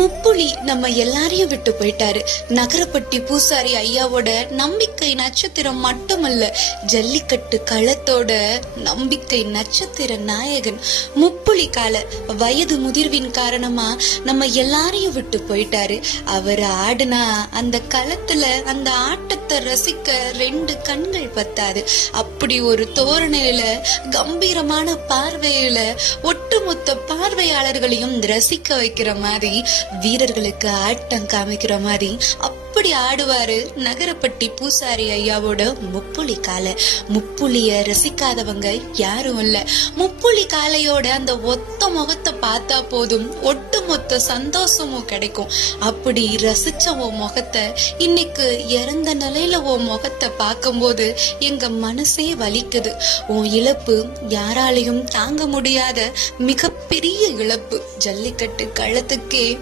முப்புலி நம்ம எல்லாரையும் விட்டு போயிட்டாரு. நகரப்பட்டி பூசாரி ஐயாவோட நம்பிக்கை நட்சத்திரம் மட்டுமல்ல, ஜல்லிக்கட்டு களத்தோட நம்பிக்கை நட்சத்திர நாயகன். முப்புலி கால வயது முதிர்வின் காரணமா நம்ம எல்லாரையும் விட்டு போயிட்டாரு. அவர் ஆடுனா அந்த களத்துல அந்த ஆட்டத்தை ரசிக்க 2 கண்கள் பத்தாது. அப்படி ஒரு தோரணையில, கம்பீரமான பார்வையில ஒட்டுமொத்த பார்வையாளர்களையும் ரசிக்க வைக்கிற மாதிரி, வீரர்களுக்கு ஆட்டம் காமிக்கிற மாதிரி அப்படி ஆடுவாரு நகரப்பட்டி பூசாரி ஐயாவோட முப்புலி காலை. முப்புலிய ரசிக்காதவங்க யாரும் இல்ல. முப்புலி காலையோட அந்த ஒத்த முகத்தை பார்த்தா போதும், ஒட்டுமொத்த சந்தோஷமும் கிடைக்கும். அப்படி ரசிச்ச உன் முகத்தை இன்னைக்கு இறந்த நிலையில உன் முகத்தை பார்க்கும்போது எங்க மனசே வலிக்குது. உன் இழப்பு யாராலையும் தாங்க முடியாத மிகப்பெரிய இழப்பு. ஜல்லிக்கட்டு களத்துக்கே